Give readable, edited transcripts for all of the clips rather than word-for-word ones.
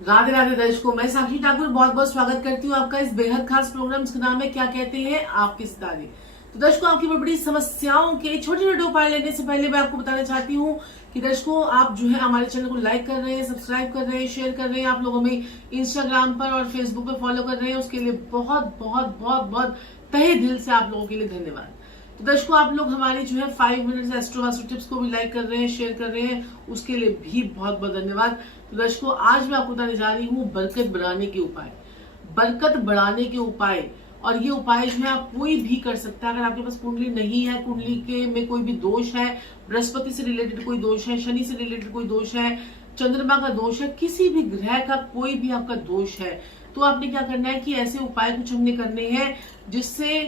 राधे राधे दर्शकों, मैं साक्षी ठाकुर बहुत बहुत स्वागत करती हूँ आपका इस बेहद खास प्रोग्राम जिसका नाम है क्या कहते हैं आपके सितारे। तो दर्शकों, आपकी बड़ी बड़ी समस्याओं के छोटे छोटे उपाय लेने से पहले मैं आपको बताना चाहती हूँ कि दर्शकों, आप जो है हमारे चैनल को लाइक कर रहे हैं, सब्सक्राइब कर रहे हैं, शेयर कर रहे हैं, आप लोग हमें इंस्टाग्राम पर और फेसबुक पर फॉलो कर रहे हैं, उसके लिए बहुत बहुत बहुत बहुत तहे दिल से आप लोगों के लिए धन्यवाद। तो दर्शकों, आप लोग हमारे जो है 5 मिनट्स एस्ट्रो वास्तु टिप्स को भी लाइक कर रहे हैं, शेयर कर रहे हैं, उसके लिए भी बहुत बहुत धन्यवाद। तो दर्शकों, आज मैं आपको बताने जा रही हूँ बरकत बढ़ाने के उपाय। बरकत बढ़ाने के उपाय, और ये उपाय जो है आप कोई भी कर सकता है। अगर आपके पास कुंडली नहीं है, कुंडली के में कोई भी दोष है, बृहस्पति से रिलेटेड कोई दोष है, शनि से रिलेटेड कोई दोष है, चंद्रमा का दोष है, किसी भी ग्रह का कोई भी आपका दोष है, तो आपने क्या करना है कि ऐसे उपाय कुछ हमने करने हैं जिससे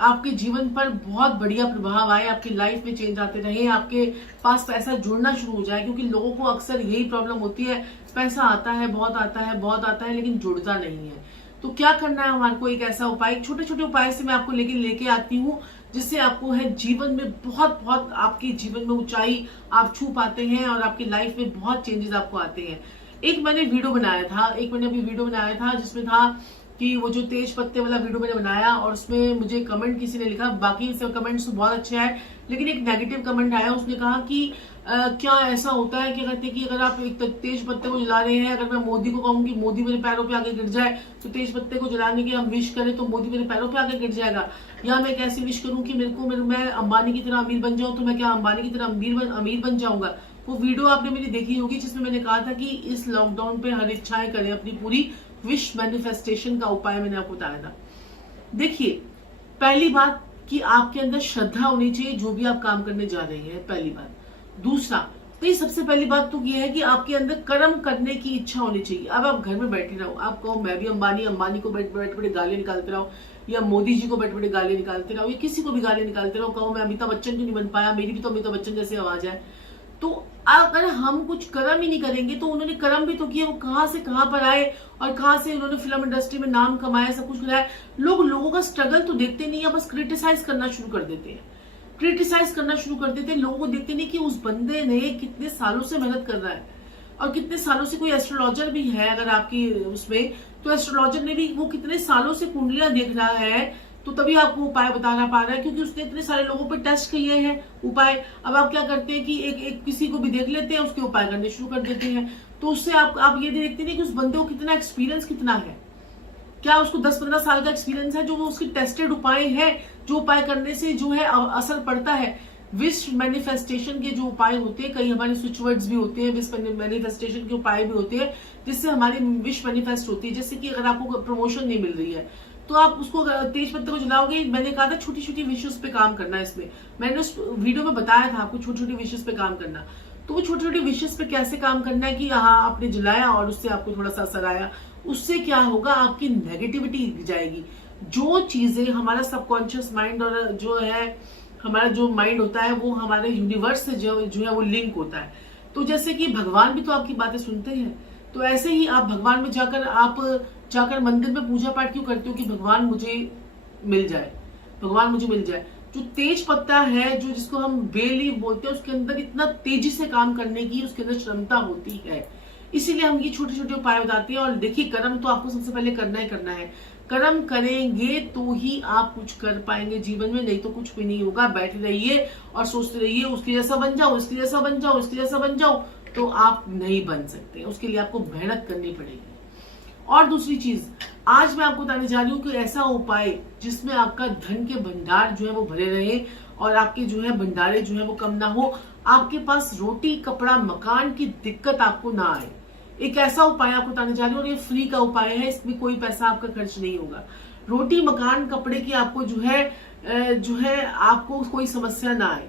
आपके जीवन पर बहुत बढ़िया प्रभाव आए, आपकी लाइफ में चेंज आते रहे, आपके पास पैसा जुड़ना शुरू हो जाए। क्योंकि लोगों को अक्सर यही प्रॉब्लम होती है, पैसा आता है, बहुत आता है, बहुत आता है, लेकिन जुड़ता नहीं है। तो क्या करना है हमारे को, एक ऐसा उपाय, छोटे छोटे उपाय से मैं आपको लेके आती हूँ जिससे आपको है जीवन में बहुत बहुत आपके जीवन में ऊंचाई आप छू पाते हैं और आपकी लाइफ में बहुत चेंजेस आपको आते हैं। एक मैंने अभी वीडियो बनाया था जिसमें था कि वो जो तेज पत्ते वाला वीडियो मैंने बनाया, और उसमें मुझे कमेंट किसी ने लिखा, बाकी सब कमेंट्स तो बहुत अच्छे आए, लेकिन एक नेगेटिव कमेंट आया। उसने कहा कि क्या ऐसा होता है कि अगर आप एक तेज पत्ते को जला रहे हैं, अगर मैं मोदी को कहूँ कि मोदी मेरे पैरों पे आके गिर जाए, तो तेज पत्ते को जलाने की हम विश करें तो मोदी मेरे पैरों पे आके गिर जाएगा, या मैं कैसे विश करूँ कि मैं अंबानी की तरह अमीर बन जाऊं, तो मैं क्या अंबानी की तरह अमीर बन जाऊंगा। वो वीडियो आपने मेरी देखी होगी जिसमें मैंने कहा था कि इस लॉकडाउन पे हर इच्छाएं करें अपनी पूरी, विश मैनिफेस्टेशन का उपाय मैंने आपको बताया था। देखिए, पहली बात कि आपके अंदर श्रद्धा होनी चाहिए जो भी आप काम करने जा रहे हैं, पहली बात। दूसरा, तो ये सबसे पहली बात तो ये है कि आपके अंदर कर्म करने की इच्छा होनी चाहिए। अब आप घर में बैठे रहो, आप कहो मैं भी अंबानी को बैठ बैठे गालियां निकालते रहो, या मोदी जी को बैठ बैठे गालियां निकालते रहो, या किसी को भी गालियां निकालते रहो, कहो मैं अमिताभ बच्चन क्यों नहीं बन पाया, मेरी भी तो अमिताभ बच्चन जैसी आवाज है। तो अगर हम कुछ कर्म ही नहीं करेंगे तो उन्होंने कर्म भी तो किए, वो कहां से कहां पर आए और कहां से उन्होंने फिल्म इंडस्ट्री में नाम कमाया, सब कुछ कराया। लोगों का स्ट्रगल तो देखते नहीं है, बस क्रिटिसाइज करना शुरू कर देते हैं, लोगों को देखते नहीं कि उस बंदे ने कितने सालों से मेहनत कर रहा है, और कितने सालों से कोई एस्ट्रोलॉजर भी है अगर आपकी उसमें, तो एस्ट्रोलॉजर ने भी वो कितने सालों से कुंडलियां देख रहा है, तो तभी आपको उपाय बता पा रहा है, क्योंकि उसने इतने सारे लोगों पे टेस्ट किए हैं उपाय। अब आप क्या करते हैं कि एक किसी को भी देख लेते हैं, उसके उपाय करने शुरू कर देते हैं, तो उससे आप ये देखते नहीं कि उस बंदे को कितना एक्सपीरियंस कितना है, क्या उसको 10-15 साल का एक्सपीरियंस है, जो वो उसके टेस्टेड उपाय है, जो उपाय करने से जो है असर पड़ता है। विश मैनिफेस्टेशन के जो उपाय होते हैं, कई हमारे स्विच वर्ड्स भी होते हैं, विश मैनिफेस्टेशन के उपाय भी होते हैं जिससे हमारी विश मैनिफेस्ट होती है। जैसे कि अगर आपको प्रमोशन नहीं मिल रही है तो आप उसको तेज पत्ते को जलाओगे। मैंने कहा था छोटी छोटी विशेष पे काम करना, इसमें मैंने उस वीडियो में बताया था आपको छोटी छोटी विशेष पे काम करना। तो वो छोटी छोटी विशेष पे कैसे काम करना है कि हाँ आपने जलाया और उससे आपको थोड़ा सा असर आया, उससे क्या होगा, आपकी नेगेटिविटी जाएगी। जो चीजें हमारा सबकॉन्शियस माइंड और जो है हमारा जो माइंड होता है वो हमारे यूनिवर्स से जो है वो लिंक होता है। तो जैसे कि भगवान भी तो आपकी बातें सुनते हैं, तो ऐसे ही आप भगवान में जाकर मंदिर में पूजा पाठ क्यों करते हो कि भगवान मुझे मिल जाए, जो तेज पत्ता है, जो जिसको हम बे लीफ बोलते हैं, उसके अंदर इतना तेजी से काम करने की उसके अंदर क्षमता होती है। इसीलिए हम ये छोटे छोटे उपाय बताते हैं। और देखिए, कर्म तो आपको सबसे पहले करना ही करना है। कर्म करेंगे तो ही आप कुछ कर पाएंगे जीवन में, नहीं तो कुछ भी नहीं होगा। बैठे रहिए और सोचते रहिए उसके जैसा बन जाओ, इसके जैसा बन जाओ, इसके जैसा बन जाओ, तो आप नहीं बन सकते। उसके लिए आपको मेहनत करनी पड़ेगी। और दूसरी चीज, आज मैं आपको बताने जा रही हूँ कि ऐसा उपाय जिसमें आपका धन के भंडार जो है वो भरे रहे, और आपके जो है भंडारे जो है वो कम ना हो, आपके पास रोटी कपड़ा मकान की दिक्कत आपको ना आए। एक ऐसा उपाय आपको बताने जा रही हूँ, और ये फ्री का उपाय है, इसमें कोई पैसा आपका खर्च नहीं होगा। रोटी मकान कपड़े की आपको जो है आपको कोई समस्या ना आए।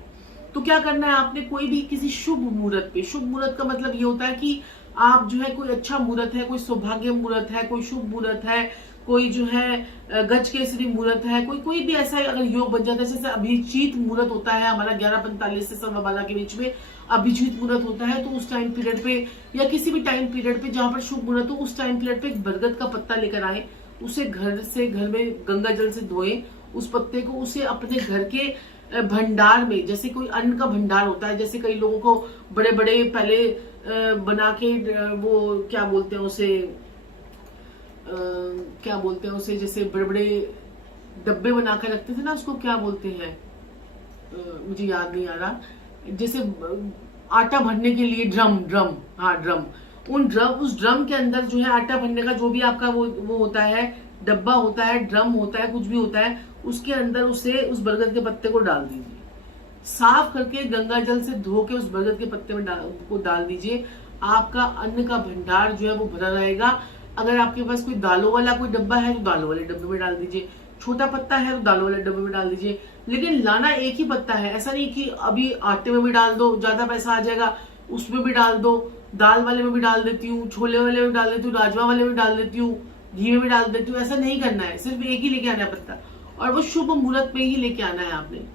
तो क्या करना है आपने, कोई भी किसी शुभ मुहूर्त पे, शुभ मुहूर्त का मतलब ये होता है कि आप जो है कोई अच्छा मुहूर्त है, कोई सौभाग्य मुहूर्त है, कोई शुभ मुहूर्त है, कोई जो है गज केसरी मुहूर्त है, कोई भी ऐसा अगर योग बन जाता है, जैसे अभिजीत मुहूर्त होता है हमारा 11:45 से 12:15 के बीच में अभिजीत मुहूर्त होता है, तो उस टाइम पीरियड पे या किसी भी टाइम पीरियड पे जहां पर शुभ मुहूर्त हो, उस टाइम पीरियड पे एक बरगद का पत्ता लेकर आए, उसे घर में गंगा जल से धोए उस पत्ते को, उसे अपने घर के भंडार में, जैसे कोई अन्न का भंडार होता है, जैसे कई लोगों को बड़े बड़े पहले बना के वो क्या बोलते हैं उसे, क्या बोलते हैं उसे, जैसे बड़े बड़े डब्बे बना कर रखते थे ना, उसको क्या बोलते हैं, मुझे याद नहीं आ रहा, जैसे आटा भरने के लिए ड्रम ड्रम, हाँ ड्रम, उस ड्रम के अंदर जो है आटा भरने का जो भी आपका वो होता है, डब्बा होता है, ड्रम होता है, कुछ भी होता है, उसके अंदर उस बरगद के पत्ते को डाल दीजिए, साफ करके गंगा जल से धो के उस बरगद के पत्ते में डाल दीजिए। आपका अन्न का भंडार जो है वो भरा रहेगा। अगर आपके पास कोई दालों वाला कोई डब्बा है तो दालों वाले डब्बे में डाल दीजिए, छोटा पत्ता है तो दालों वाले डब्बे में डाल दीजिए, लेकिन लाना एक ही पत्ता है। ऐसा नहीं कि अभी आटे में भी डाल दो, ज्यादा पैसा आ जाएगा, उसमें भी डाल दो, दाल वाले में भी डाल देती हूँ, छोले वाले में डाल देती हूँ, राजमा वाले में डाल देती हूँ, घी में भी डाल देती हूँ। ऐसा नहीं करना है, सिर्फ एक ही लेके आना है पत्ता, और वो शुभ मुहूर्त में ही लेके आना है आपने।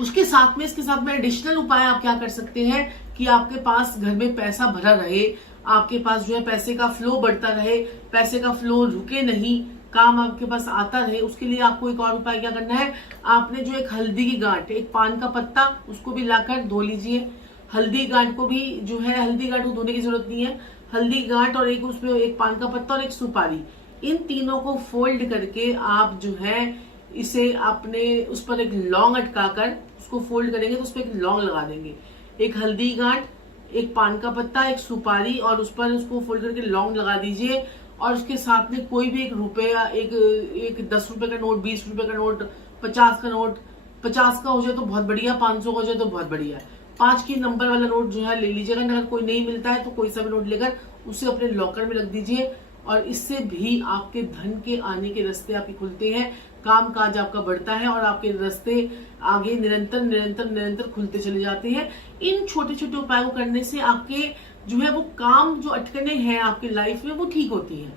उसके साथ में, इसके साथ में एडिशनल उपाय आप क्या कर सकते हैं कि आपके पास घर में पैसा भरा रहे, आपके पास जो है पैसे का फ्लो बढ़ता रहे, पैसे का फ्लो रुके नहीं, काम आपके पास आता रहे। उसके लिए आपको एक और उपाय क्या करना है, आपने जो एक हल्दी की गांठ, एक पान का पत्ता, उसको भी लाकर धो लीजिए। हल्दी गांठ को भी जो है, हल्दी गांठ को धोने की जरूरत नहीं है, हल्दी गांठ और एक उसमें एक पान का पत्ता और एक सुपारी, इन तीनों को फोल्ड करके आप जो है इसे आपने उस पर एक लौंग अटकाकर उसको फोल्ड करेंगे तो उस पर एक लौंग लगा देंगे। एक हल्दी गांठ, एक पान का पत्ता, एक सुपारी, और उस पर उसको फोल्ड करके लौंग लगा दीजिए। और उसके साथ में कोई भी एक रुपया, एक 10 रुपए का नोट, 20 रुपए का नोट, 50 का नोट, 50 का हो जाए तो बहुत बढ़िया, 500 का हो जाए तो बहुत बढ़िया, 5 की नंबर वाला नोट जो है ले लीजिएगा। अगर कोई नहीं मिलता है तो कोई सा भी नोट लेकर उसे अपने लॉकर में रख दीजिए, और इससे भी आपके धन के आने के रास्ते आपके खुलते हैं, काम काज आपका बढ़ता है और आपके रास्ते आगे निरंतर निरंतर निरंतर खुलते चले जाते हैं। इन छोटे छोटे उपायों को करने से आपके जो है वो काम जो अटकने हैं आपकी लाइफ में वो ठीक होती हैं।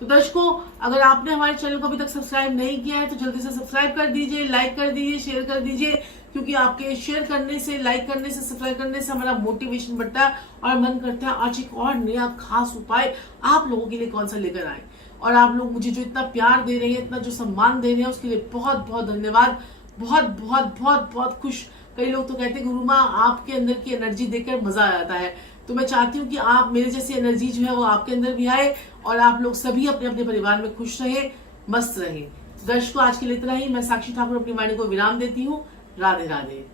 तो दर्शकों, अगर आपने हमारे चैनल को अभी तक सब्सक्राइब नहीं किया है तो जल्दी से सब्सक्राइब कर दीजिए, लाइक कर दीजिए, शेयर कर दीजिए, क्योंकि आपके शेयर करने से, लाइक करने से, सब्सक्राइब करने से हमारा मोटिवेशन बढ़ता है और मन करता है आज एक और नया खास उपाय आप लोगों के लिए कौन सा लेकर आए। और आप लोग मुझे जो इतना प्यार दे रहे हैं, इतना जो सम्मान दे रहे हैं, उसके लिए बहुत बहुत धन्यवाद। बहुत बहुत बहुत बहुत खुश। कई लोग तो कहते हैं गुरु माँ आपके अंदर की एनर्जी देखकर मजा आ जाता है। तो मैं चाहती हूँ कि आप मेरे जैसी एनर्जी जो है वो आपके अंदर भी आए और आप लोग सभी अपने अपने परिवार में खुश रहे, मस्त रहे। दर्शकों, आज के लिए इतना ही। मैं साक्षी ठाकुर अपनी वाणी को विराम देती हूँ। राधे राधे।